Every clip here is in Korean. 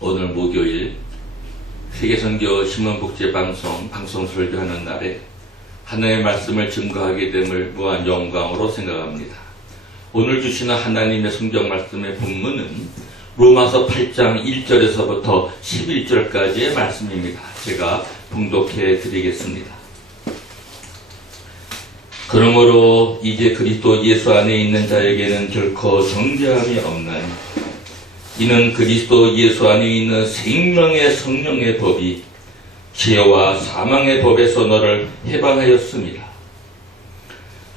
오늘 목요일 세계선교 신문복제방송 방송 설교하는 날에 하나님의 말씀을 증거하게 됨을 무한 영광으로 생각합니다. 오늘 주시는 하나님의 성경 말씀의 본문은 로마서 8장 1절에서부터 11절까지의 말씀입니다. 제가 봉독해 드리겠습니다. 그러므로 이제 그리스도 예수 안에 있는 자에게는 결코 정죄함이 없나니 이는 그리스도 예수 안에 있는 생명의 성령의 법이 죄와 사망의 법에서 너를 해방하였습니다.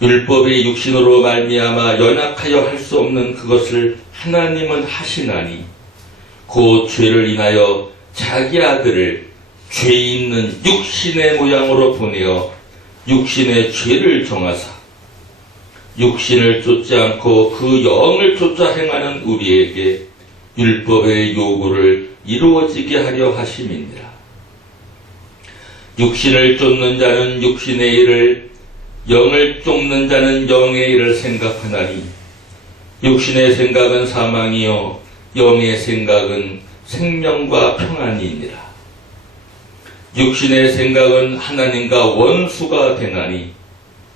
율법의 육신으로 말미암아 연약하여 할 수 없는 그것을 하나님은 하시나니 곧 죄를 인하여 자기 아들을 죄 있는 육신의 모양으로 보내어 육신의 죄를 정하사 육신을 쫓지 않고 그 영을 쫓아 행하는 우리에게 율법의 요구를 이루어지게 하려 하심이니라. 육신을 쫓는 자는 육신의 일을, 영을 쫓는 자는 영의 일을 생각하나니 육신의 생각은 사망이요 영의 생각은 생명과 평안이니라. 육신의 생각은 하나님과 원수가 되나니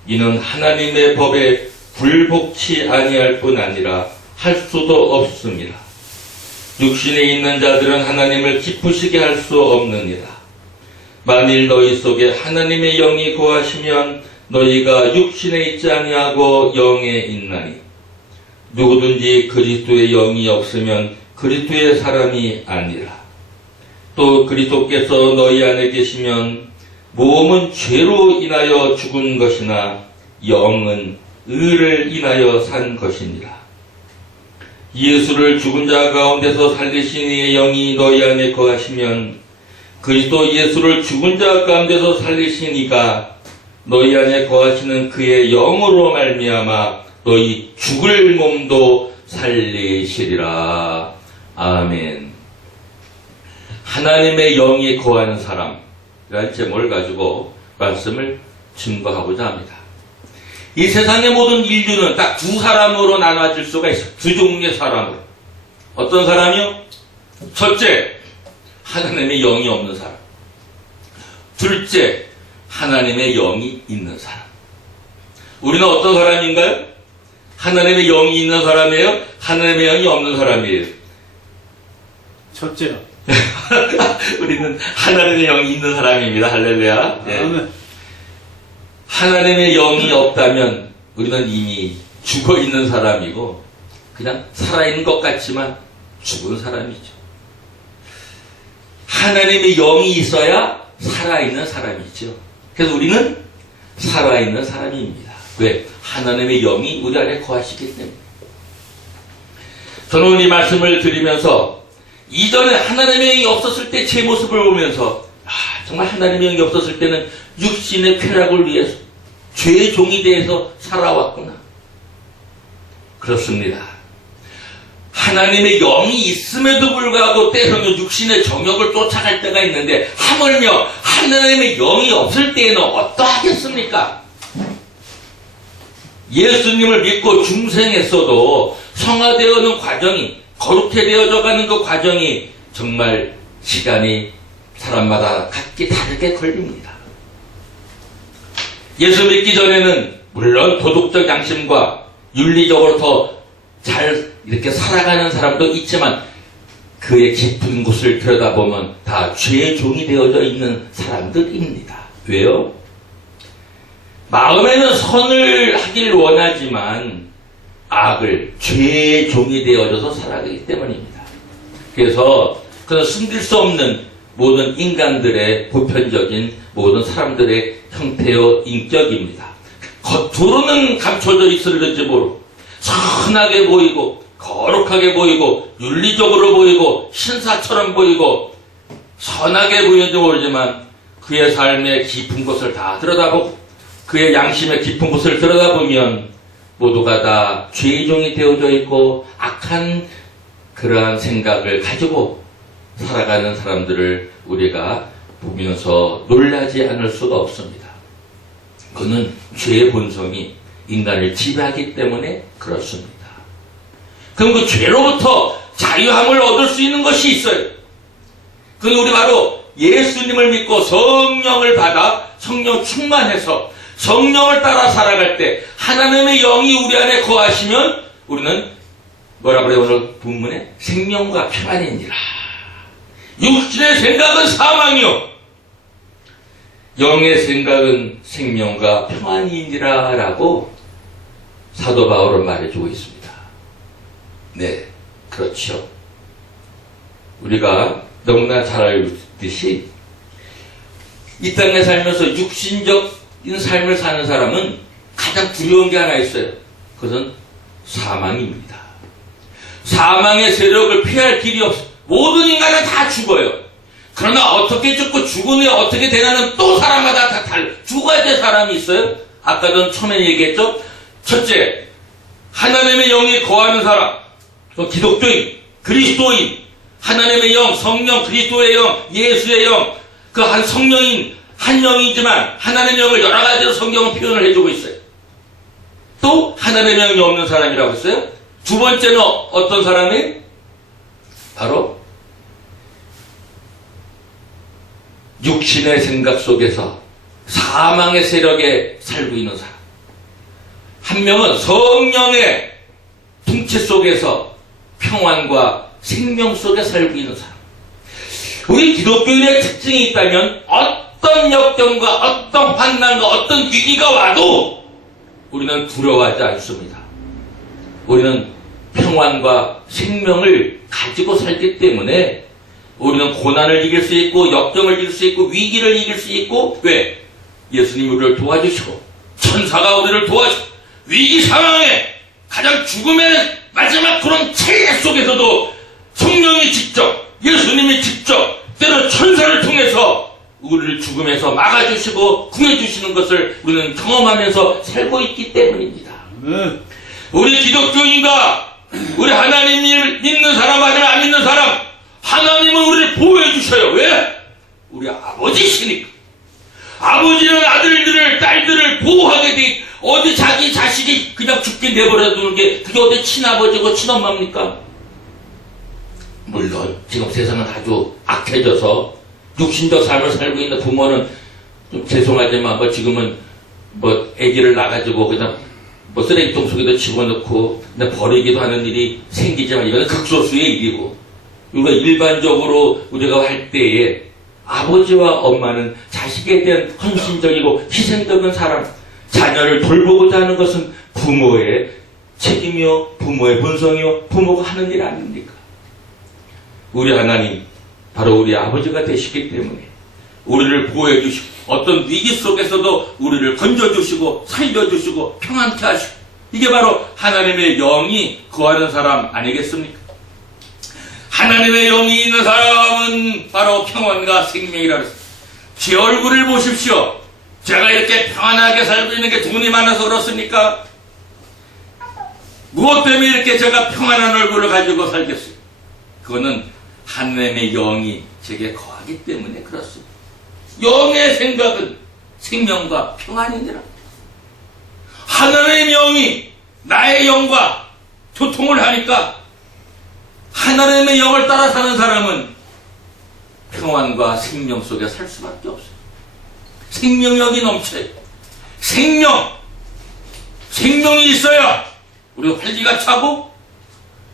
이는 하나님의 법에 불복치 아니할 뿐 아니라 할 수도 없습니다. 육신에 있는 자들은 하나님을 기쁘시게 할 수 없느니라. 만일 너희 속에 하나님의 영이 거하시면 너희가 육신에 있지 아니하고 영에 있나니 누구든지 그리스도의 영이 없으면 그리스도의 사람이 아니라. 또 그리스도께서 너희 안에 계시면 몸은 죄로 인하여 죽은 것이나 영은 의를 인하여 산 것이니라. 예수를 죽은 자 가운데서 살리신 이의 영이 너희 안에 거하시면 그리스도 예수를 죽은 자 가운데서 살리신 이가 너희 안에 거하시는 그의 영으로 말미암아 너희 죽을 몸도 살리시리라. 아멘. 하나님의 영이 거하는 사람이라는 제목을 가지고 말씀을 증거하고자 합니다. 이 세상의 모든 인류는 딱 두 사람으로 나눠질 수가 있어요. 두 종류의 사람으로. 어떤 사람이요? 첫째, 하나님의 영이 없는 사람. 둘째, 하나님의 영이 있는 사람. 우리는 어떤 사람인가요? 하나님의 영이 있는 사람이에요? 하나님의 영이 없는 사람이에요? 첫째요. 우리는 하나님의 영이 있는 사람입니다. 할렐루야. 네. 하나님의 영이 없다면 우리는 이미 죽어있는 사람이고 그냥 살아있는 것 같지만 죽은 사람이죠. 하나님의 영이 있어야 살아있는 사람이죠. 그래서 우리는 살아있는 사람입니다. 왜? 하나님의 영이 우리 안에 거하시기 때문에. 저는 이 말씀을 드리면서 이전에 하나님의 영이 없었을 때 제 모습을 보면서 정말 하나님의 영이 없었을 때는 육신의 쾌락을 위해서 죄의 종이 되어서 살아왔구나. 그렇습니다. 하나님의 영이 있음에도 불구하고 때로는 육신의 정욕을 쫓아갈 때가 있는데 하물며 하나님의 영이 없을 때에는 어떠하겠습니까? 예수님을 믿고 중생했어도 성화되어오는 과정이 거룩해 되어져가는 그 과정이 정말 시간이 사람마다 각기 다르게 걸립니다. 예수 믿기 전에는 물론 도덕적 양심과 윤리적으로 더 잘 이렇게 살아가는 사람도 있지만 그의 깊은 곳을 들여다보면 다 죄의 종이 되어져 있는 사람들입니다. 왜요? 마음에는 선을 하길 원하지만 악을, 죄의 종이 되어져서 살아가기 때문입니다. 그래서 그는 숨길 수 없는 모든 인간들의 보편적인 모든 사람들의 형태요 인격입니다. 겉으로는 감춰져 있을지 모르고 선하게 보이고 거룩하게 보이고 윤리적으로 보이고 신사처럼 보이고 선하게 보이는지 모르지만 그의 삶의 깊은 곳을 다 들여다보고 그의 양심의 깊은 곳을 들여다보면 모두가 다 죄의 종이 되어져 있고 악한 그러한 생각을 가지고 살아가는 사람들을 우리가 보면서 놀라지 않을 수가 없습니다. 그는 죄의 본성이 인간을 지배하기 때문에 그렇습니다. 그럼 그 죄로부터 자유함을 얻을 수 있는 것이 있어요. 그건 우리 바로 예수님을 믿고 성령을 받아 성령 충만해서 성령을 따라 살아갈 때 하나님의 영이 우리 안에 거하시면 우리는 뭐라 그래요? 오늘 본문에 생명과 평안이니라. 육신의 생각은 사망이요 영의 생각은 생명과 평안이니라 라고 사도 바울은 말해주고 있습니다. 네, 그렇죠. 우리가 너무나 잘 알듯이 이 땅에 살면서 육신적인 삶을 사는 사람은 가장 두려운 게 하나 있어요. 그것은 사망입니다. 사망의 세력을 피할 길이 없어. 모든 인간은 다 죽어요. 그러나 어떻게 죽고 죽은 후에 어떻게 되냐는 또 사람마다 다 달라. 죽어야 될 사람이 있어요. 아까 전 처음에 얘기했죠. 첫째, 하나님의 영이 거하는 사람, 기독교인, 그리스도인, 하나님의 영, 성령, 그리스도의 영, 예수의 영, 그 한 성령인 한 영이지만 하나님의 영을 여러 가지로 성경은 표현을 해주고 있어요. 또 하나님의 영이 없는 사람이라고 했어요. 두 번째는 어떤 사람이? 바로 육신의 생각 속에서 사망의 세력에 살고 있는 사람. 한 명은 성령의 통치 속에서 평안과 생명 속에 살고 있는 사람. 우리 기독교인의 특징이 있다면 어떤 역경과 어떤 환난과 어떤 위기가 와도 우리는 두려워하지 않습니다. 우리는 평안과 생명을 가지고 살기 때문에 우리는 고난을 이길 수 있고 역경을 이길 수 있고 위기를 이길 수 있고 왜? 예수님이 우리를 도와주시고 천사가 우리를 도와주고 위기 상황에 가장 죽음의 마지막 그런 체계 속에서도 성령이 직접 예수님이 직접 때로 천사를 통해서 우리를 죽음에서 막아주시고 구해주시는 것을 우리는 경험하면서 살고 있기 때문입니다. 우리 기독교인과 우리 하나님을 믿는 사람 아니면 안 믿는 사람 하나님은 우리를 보호해 주셔요. 왜? 우리 아버지시니까. 아버지는 아들들을 딸들을 보호하게 돼. 어디 자기 자식이 그냥 죽게 내버려 두는 게 그게 어디 친아버지고 친엄마입니까? 물론 지금 세상은 아주 악해져서 육신적 삶을 살고 있는 부모는 좀 죄송하지만 뭐 지금은 뭐 아기를 낳아가지고 그냥 뭐 쓰레기통 속에도 집어넣고 그냥 버리기도 하는 일이 생기지만 이거는 극소수의 일이고 우리가 일반적으로 우리가 할 때에 아버지와 엄마는 자식에 대한 헌신적이고 희생적인 사랑, 자녀를 돌보고자 하는 것은 부모의 책임이요, 부모의 본성이요, 부모가 하는 일 아닙니까? 우리 하나님, 바로 우리 아버지가 되시기 때문에 우리를 보호해 주시고 어떤 위기 속에서도 우리를 건져주시고 살려주시고 평안케 하시고 이게 바로 하나님의 영이 거하는 사람 아니겠습니까? 하나님의 영이 있는 사람은 바로 평안과 생명이라 그랬습니다. 제 얼굴을 보십시오. 제가 이렇게 평안하게 살고 있는 게 돈이 많아서 그렇습니까? 무엇 때문에 이렇게 제가 평안한 얼굴을 가지고 살겠어요? 그거는 하나님의 영이 제게 거하기 때문에 그렇습니다. 영의 생각은 생명과 평안이니라. 하나님의 영이 나의 영과 교통을 하니까 하나님의 영을 따라 사는 사람은 평안과 생명 속에 살 수밖에 없어요. 생명력이 넘쳐요. 생명이 있어야 우리가 활기가 차고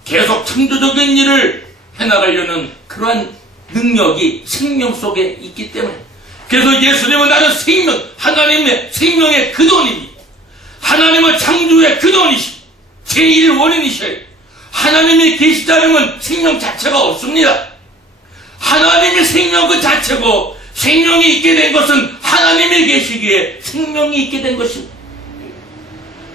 계속 창조적인 일을 해나가려는 그러한 능력이 생명 속에 있기 때문에 그래서 예수님은 나는 하나님의 생명의 근원입니다. 하나님은 창조의 근원이시고 제1원인이셔요. 하나님이 계시지 않으면 생명 자체가 없습니다. 하나님의 생명 그 자체고 생명이 있게 된 것은 하나님이 계시기에 생명이 있게 된 것입니다.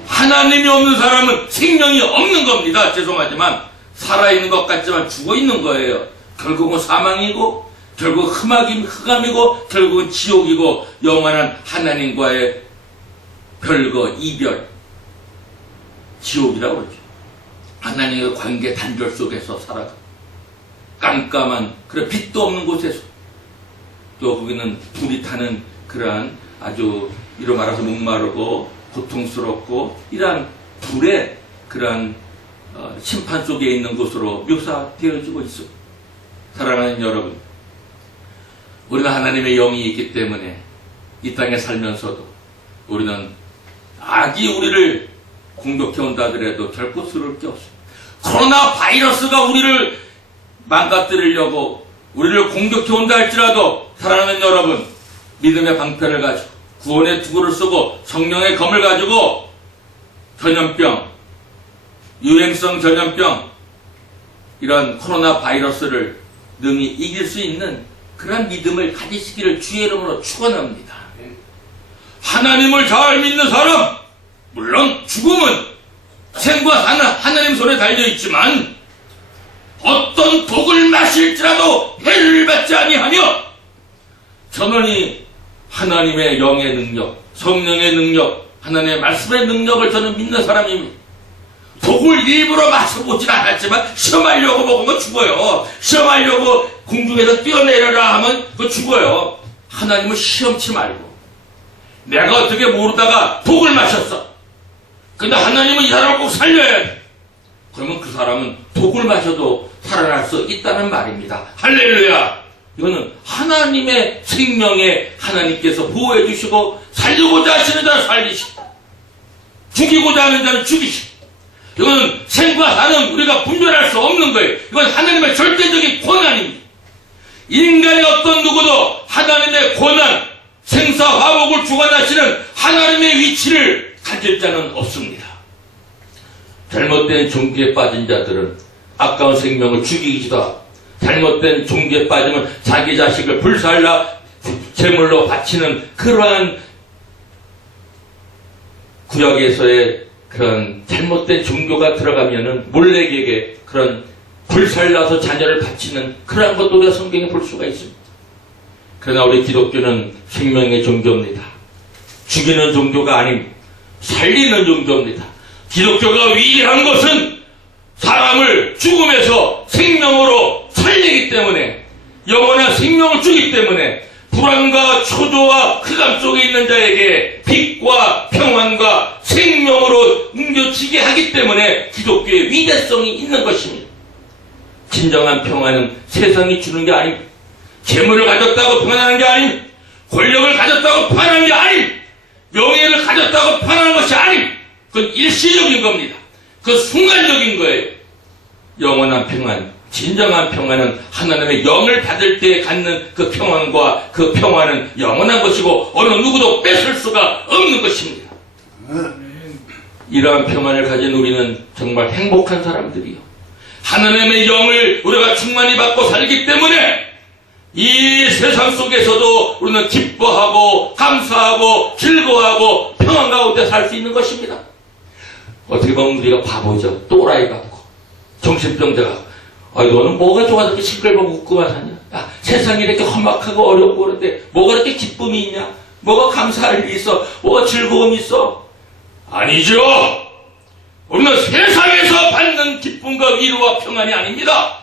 하나님이 없는 사람은 생명이 없는 겁니다. 죄송하지만 살아있는 것 같지만 죽어있는 거예요. 결국은 사망이고 결국 흑암이고 결국은 지옥이고 영원한 하나님과의 별거 이별 지옥이라고 그러죠. 하나님의 관계 단절 속에서 살아가 깜깜한 그런 빛도 없는 곳에서 또 거기는 불이 타는 그러한 아주 이로 말해서 목마르고 고통스럽고 이러한 불의 그러한 심판 속에 있는 곳으로 묘사되어지고 있어. 사랑하는 여러분, 우리는 하나님의 영이 있기 때문에 이 땅에 살면서도 우리는 악이 우리를 공격해 온다 하더라도 결코 스러울 게 없습니다. 코로나 바이러스가 우리를 망가뜨리려고 우리를 공격해 온다 할지라도 사랑하는 여러분, 믿음의 방패를 가지고 구원의 투구를 쓰고 성령의 검을 가지고 전염병, 유행성 전염병, 이런 코로나 바이러스를 능히 이길 수 있는 그런 믿음을 가지시기를 주의 이름으로 축원합니다. 하나님을 잘 믿는 사람, 물론 죽음은 생과 사는 하나님 손에 달려있지만 어떤 독을 마실지라도 해를 받지 아니하며 전원이 하나님의 영의 능력, 성령의 능력, 하나님의 말씀의 능력을 저는 믿는 사람입니다. 독을 일부러 마셔보진 않았지만 시험하려고 먹으면 죽어요. 시험하려고 공중에서 뛰어내려라 하면 그거 죽어요. 하나님은 시험치 말고 내가 어떻게 모르다가 독을 마셨어. 근데 하나님은 이 사람을 꼭 살려야 돼. 그러면 그 사람은 독을 마셔도 살아날 수 있다는 말입니다. 할렐루야. 이거는 하나님의 생명에 하나님께서 보호해 주시고 살리고자 하시는 자는 살리시고 죽이고자 하는 자는 죽이시고, 이거는 생과 사는 우리가 분별할 수 없는 거예요. 이건 하나님의 절대적인 권한입니다. 인간의 어떤 누구도 하나님의 권한, 생사화복을 주관하시는 하나님의 위치를 가질 자는 없습니다. 잘못된 종교에 빠진 자들은 아까운 생명을 죽이기도 하고, 잘못된 종교에 빠지면 자기 자식을 불살라 제물로 바치는 그러한 구약에서의 그런 잘못된 종교가 들어가면은 몰래에게 그런 불살라서 자녀를 바치는 그러한 것도 우리가 성경에 볼 수가 있습니다. 그러나 우리 기독교는 생명의 종교입니다. 죽이는 종교가 아닙니다. 살리는 종교입니다. 기독교가 위대한 것은 사람을 죽음에서 생명으로 살리기 때문에, 영원한 생명을 주기 때문에 불안과 초조와 흑암 속에 있는 자에게 빛과 평안과 생명으로 옮겨지게 하기 때문에 기독교의 위대성이 있는 것입니다. 진정한 평안은 세상이 주는 게 아닙니다. 재물을 가졌다고 평안하는 게 아닙니다. 권력을 가졌다고 평안하는 게 아닙니다. 명예를 가졌다고 평안하는 것이 아닙니다. 그건 일시적인 겁니다. 그 순간적인 거예요. 영원한 평안, 진정한 평안은 하나님의 영을 받을 때 갖는 그 평안과 그 평안은 영원한 것이고 어느 누구도 뺏을 수가 없는 것입니다. 이러한 평안을 가진 우리는 정말 행복한 사람들이요. 하나님의 영을 우리가 충만히 받고 살기 때문에 이 세상 속에서도 우리는 기뻐하고 감사하고 즐거워하고 평안 가운데 살 수 있는 것입니다. 어떻게 보면 우리가 바보죠. 또라이 같고 정신병자가, 너는 뭐가 좋아서 이렇게 싱글벙글 웃고만 사냐? 야, 세상이 이렇게 험악하고 어렵고 그런데 뭐가 이렇게 기쁨이 있냐? 뭐가 감사할 일이 있어? 뭐가 즐거움이 있어? 아니죠. 우리는 세상에서 받는 기쁨과 위로와 평안이 아닙니다.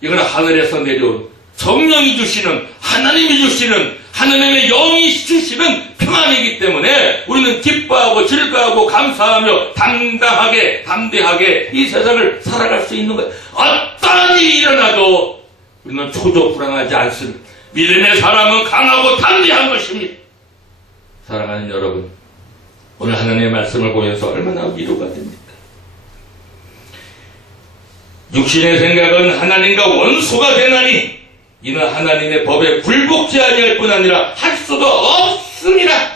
이건 하늘에서 내려온 성령이 주시는, 하나님이 주시는, 하나님의 영이 주시는 평안이기 때문에 우리는 기뻐하고 즐거워하고 감사하며 담대하게 이 세상을 살아갈 수 있는 거예요. 어떤 일이 일어나도 우리는 초조 불안하지 않습니다. 믿음의 사람은 강하고 담대한 것입니다. 사랑하는 여러분, 오늘 하나님의 말씀을 보면서 얼마나 위로가 됩니까? 육신의 생각은 하나님과 원수가 되나니 이는 하나님의 법에 굴복지 아니할 뿐 아니라 할 수도 없습니다.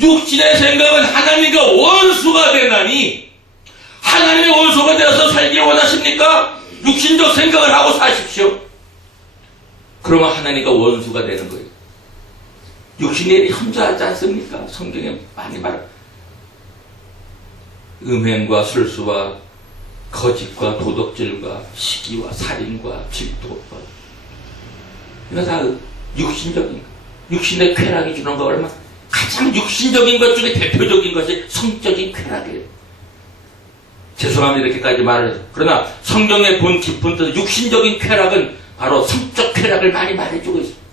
육신의 생각은 하나님과 원수가 되나니, 하나님의 원수가 되어서 살기를 원하십니까? 육신적 생각을 하고 사십시오. 그러면 하나님과 원수가 되는 거예요. 육신이 현저하지 않습니까? 성경에 많이 말합니다. 음행과 술수와 거짓과 도덕질과 시기와 살인과 질투와, 이거 다 육신적인 거. 육신의 쾌락이 주는 거 얼마? 가장 육신적인 것 중에 대표적인 것이 성적인 쾌락이에요. 죄송합니다, 이렇게까지 말을 해서. 그러나 성경의 본 깊은 뜻, 육신적인 쾌락은 바로 성적 쾌락을 많이 말해주고 있습니다.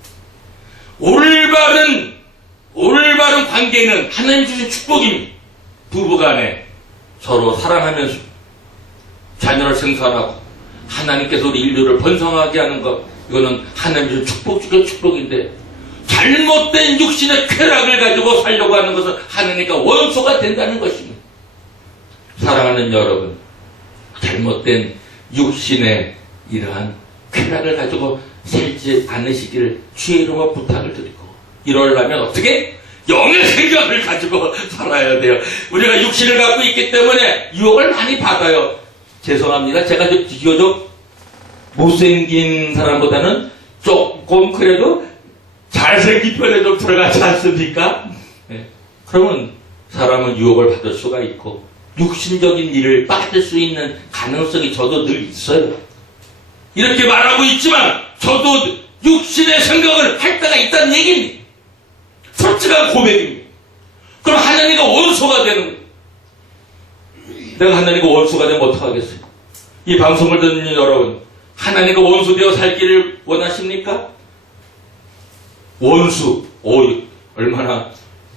올바른 관계는 하나님 주신 축복입니다. 부부간에 서로 사랑하면서 자녀를 생산하고 하나님께서 우리 인류를 번성하게 하는 것, 이거는 하나님의 축복 중에 축복인데 잘못된 육신의 쾌락을 가지고 살려고 하는 것은 하나님과 원수가 된다는 것입니다. 사랑하는 여러분, 잘못된 육신의 이러한 쾌락을 가지고 살지 않으시기를 주의 이름으로 부탁을 드리고, 이러려면 어떻게? 영의 생각을 가지고 살아야 돼요. 우리가 육신을 갖고 있기 때문에 유혹을 많이 받아요. 죄송합니다. 제가 좀 비교적 못생긴 사람보다는 조금 그래도 잘생긴 편에 좀 들어가지 않습니까? 네. 그러면 사람은 유혹을 받을 수가 있고 육신적인 일을 빠질 수 있는 가능성이 저도 늘 있어요. 이렇게 말하고 있지만 저도 육신의 생각을 할 때가 있다는 얘기입니다. 솔직한 고백입니다. 그럼 하나님과 원수가 되는 거예요. 내가 하나님과 원수가 되면 어떡하겠어요? 이 방송을 듣는 여러분, 하나님과 원수되어 살기를 원하십니까? 원수, 얼마나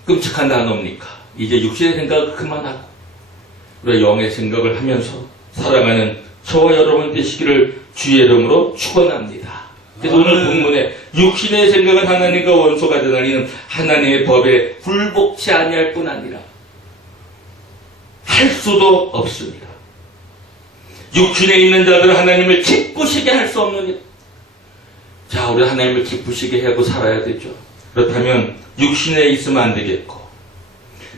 끔찍한 단어입니까? 이제 육신의 생각을 그만하고 우리가 영의 생각을 하면서 살아가는 저와 여러분 되시기를 주의 이름으로 축원합니다. 그래서 오늘 본문에 육신의 생각은 하나님과 원수가 되다니는 하나님의 법에 굴복치 아니할 뿐 아니라 할 수도 없습니다. 육신에 있는 자들은 하나님을 기쁘시게 할 수 없느니라. 자, 우리 하나님을 기쁘시게 하고 살아야 되죠. 그렇다면 육신에 있으면 안 되겠고,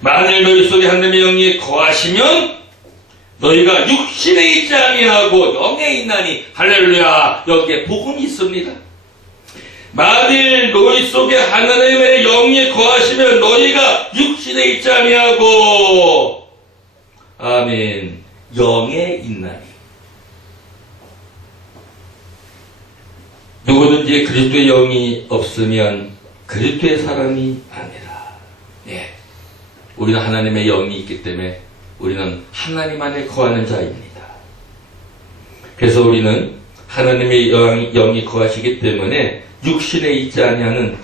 만일 너희 속에 하나님의 영이 거하시면 너희가 육신에 있지 아니하고 영에 있나니. 할렐루야. 여기에 복음이 있습니다. 만일 너희 속에 하나님의 영이 거하시면 너희가 육신에 있지 아니하고, 아멘, 영에 있나니. 누구든지 그리스도의 영이 없으면 그리스도의 사람이 아니라. 예, 우리는 하나님의 영이 있기 때문에 우리는 하나님 안에 거하는 자입니다. 그래서 우리는 하나님의 영이 거하시기 때문에 육신에 있지 아니하는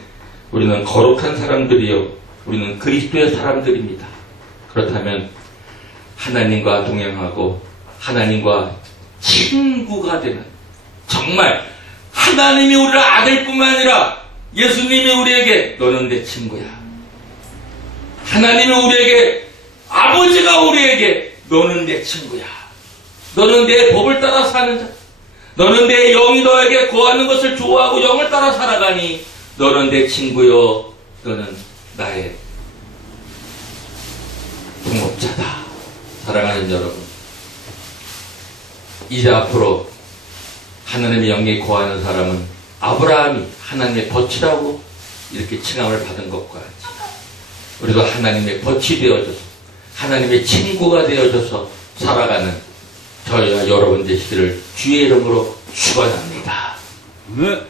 우리는 거룩한 사람들이요, 우리는 그리스도의 사람들입니다. 그렇다면 하나님과 동행하고 하나님과 친구가 되는, 정말 하나님이 우리를 아들뿐만 아니라 예수님이 우리에게 너는 내 친구야, 하나님이 우리에게, 아버지가 우리에게 너는 내 친구야, 너는 내 법을 따라 사는 자, 너는 내 영이 너에게 거하는 것을 좋아하고 영을 따라 살아가니 너는 내 친구요, 너는 나의 동업자다. 사랑하는 여러분, 이제 앞으로 하나님의 영에 거하는 사람은 아브라함이 하나님의 벗이라고 이렇게 칭함을 받은 것과 같이 우리도 하나님의 벗이 되어져서 하나님의 친구가 되어져서 살아가는 저희와 여러분 되시기를 주의 이름으로 축원합니다. 네.